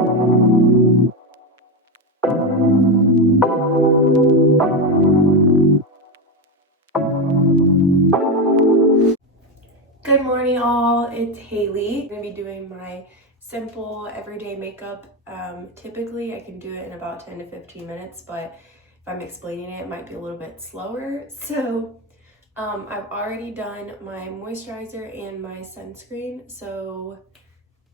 Good morning, all. It's Haley. I'm gonna be doing my simple everyday makeup. Typically, I can do it in about 10 to 15 minutes, but if I'm explaining it, it might be a little bit slower. So, I've already done my moisturizer and my sunscreen. So,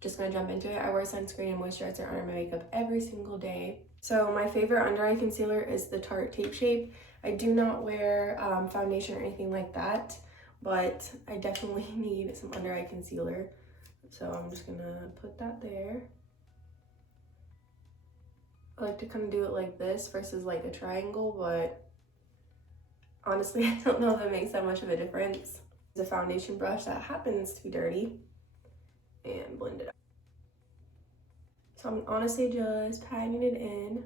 just gonna jump into it. I wear sunscreen and moisturizer under my makeup every single day. So, my favorite under eye concealer is the Tarte Tape Shape. I do not wear foundation or anything like that, but I definitely need some under eye concealer. So I'm just gonna put that there. I like to kind of do it like this versus like a triangle, but honestly, I don't know if it makes that much of a difference. There's a foundation brush that happens to be dirty and blend it out. So I'm honestly just patting it in.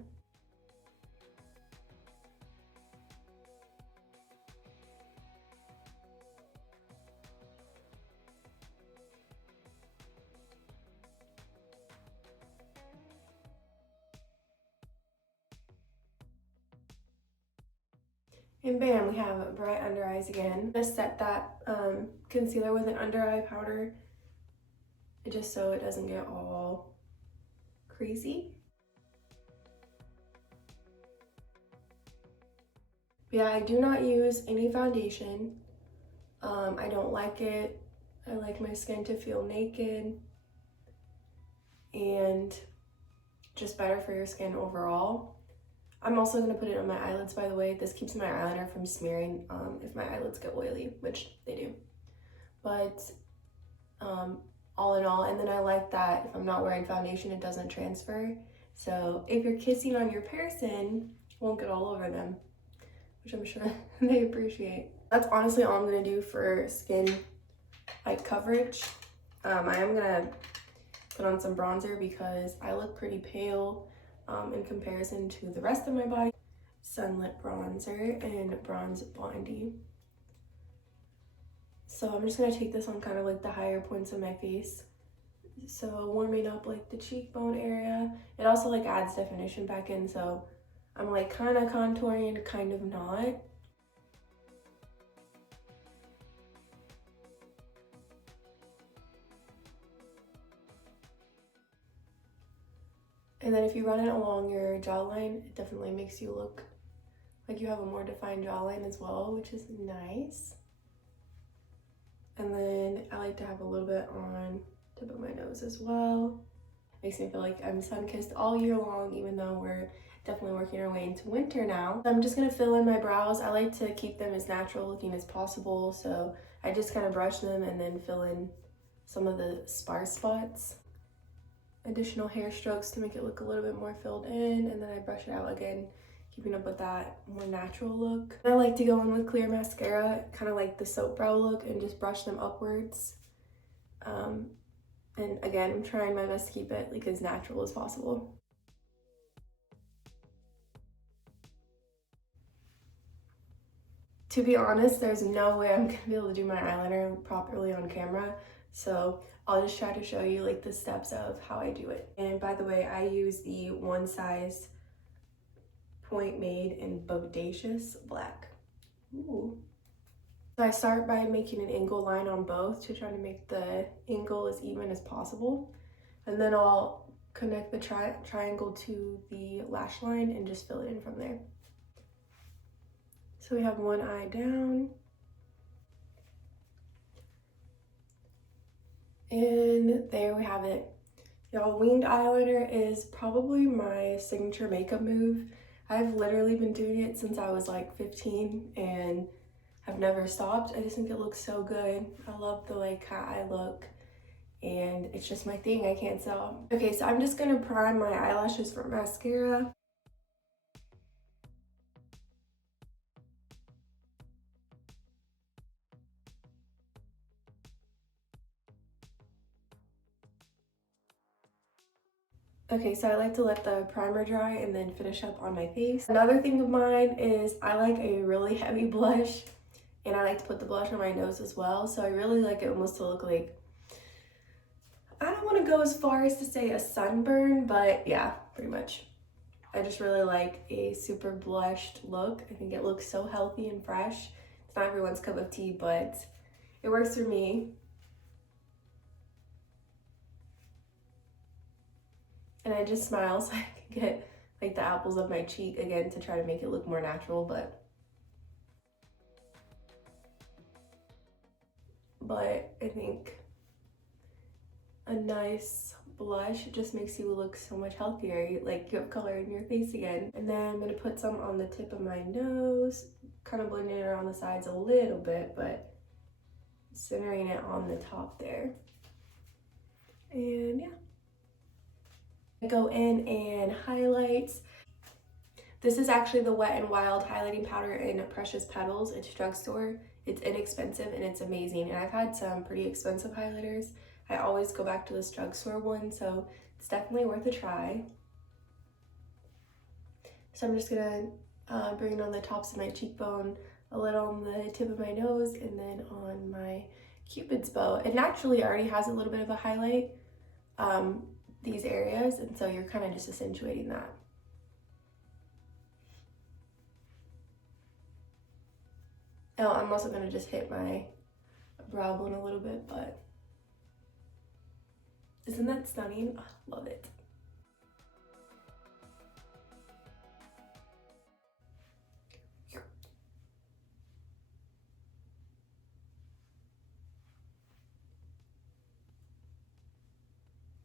And bam, we have bright under eyes again. I'm gonna set that concealer with an under eye powder just so it doesn't get all creasy. Yeah, I do not use any foundation. I don't like it. I like my skin to feel naked and just better for your skin overall. I'm also going to put it on my eyelids, by the way. This keeps my eyeliner from smearing if my eyelids get oily, which they do. But all in all, and then I like that if I'm not wearing foundation, it doesn't transfer. So if you're kissing on your person, it won't get all over them, which I'm sure they appreciate. That's honestly all I'm going to do for skin like coverage. I am going to put on some bronzer because I look pretty pale in comparison to the rest of my body. Sunlit bronzer and Bronze Blondie. So I'm just gonna take this on kind of like the higher points of my face. So warming up like the cheekbone area. It also like adds definition back in, so I'm like kind of contouring, kind of not. And then if you run it along your jawline, it definitely makes you look like you have a more defined jawline as well, which is nice. And then I like to have a little bit on the tip of my nose as well. Makes me feel like I'm sun-kissed all year long, even though we're definitely working our way into winter now. I'm just gonna fill in my brows. I like to keep them as natural looking as possible, so I just kind of brush them and then fill in some of the sparse spots. Additional hair strokes to make it look a little bit more filled in, and then I brush it out again, keeping up with that more natural look. I like to go in with clear mascara, kind of like the soap brow look, and just brush them upwards. And again, I'm trying my best to keep it like as natural as possible. To be honest, there's no way I'm gonna be able to do my eyeliner properly on camera, so I'll just try to show you like the steps of how I do it. And by the way, I use the One Size Point Made in Bodacious Black. Ooh. So I start by making an angle line on both to try to make the angle as even as possible. And then I'll connect the triangle to the lash line and just fill it in from there. So we have one eye down. And there we have it. Y'all, winged eyeliner is probably my signature makeup move. I've literally been doing it since I was like 15 and have never stopped. I just think it looks so good. I love the like cat eye look and it's just my thing. I can't stop. Okay, so I'm just gonna prime my eyelashes for mascara. Okay, so I like to let the primer dry and then finish up on my face. Another thing of mine is I like a really heavy blush and I like to put the blush on my nose as well. So I really like it almost to look like, I don't want to go as far as to say a sunburn, but yeah, pretty much. I just really like a super blushed look. I think it looks so healthy and fresh. It's not everyone's cup of tea, but it works for me. And I just smile so I can get like the apples of my cheek again to try to make it look more natural, but I think a nice blush just makes you look so much healthier, like you have color in your face again. And then I'm gonna put some on the tip of my nose, kind of blending it around the sides a little bit, but centering it on the top there. And yeah. Go in and highlight. This is actually the Wet n Wild highlighting powder in Precious Petals. It's drugstore. It's inexpensive and it's amazing. And I've had some pretty expensive highlighters. I always go back to this drugstore one, so it's definitely worth a try. So I'm just gonna bring it on the tops of my cheekbone, a little on the tip of my nose, and then on my Cupid's bow. It naturally already has a little bit of a highlight, these areas, and so you're kind of just accentuating that. Oh, I'm also gonna just hit my brow bone a little bit, but isn't that stunning? Oh, love it.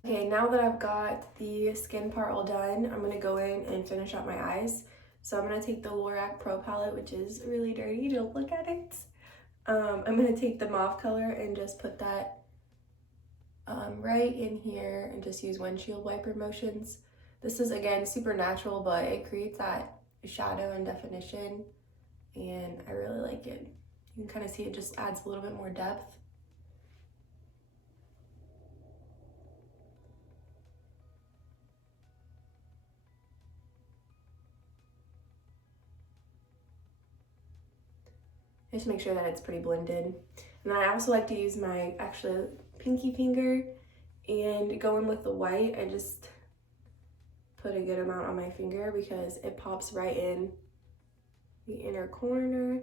Okay, now that I've got the skin part all done, I'm gonna go in and finish up my eyes. So I'm gonna take the Lorac Pro palette, which is really dirty, don't look at it. I'm gonna take the mauve color and just put that right in here and just use windshield wiper motions. This is, again, super natural, but it creates that shadow and definition, and I really like it. You can kind of see it just adds a little bit more depth. Just make sure that it's pretty blended. And then I also like to use my actually pinky finger and go in with the white. I just put a good amount on my finger because it pops right in the inner corner.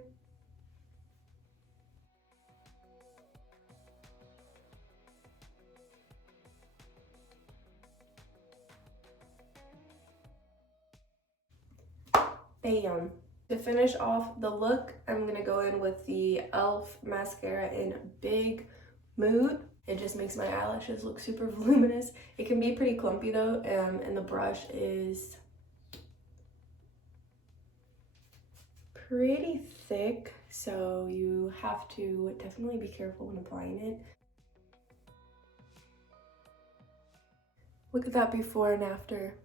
Bam. To finish off the look, I'm gonna go in with the e.l.f. mascara in Big Mood. It just makes my eyelashes look super voluminous. It can be pretty clumpy though, and the brush is pretty thick, so you have to definitely be careful when applying it. Look at that before and after.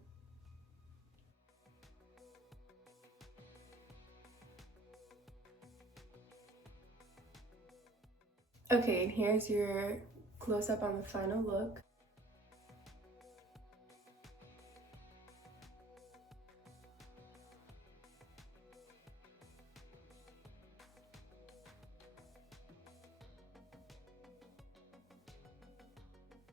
Okay, and here's your close-up on the final look.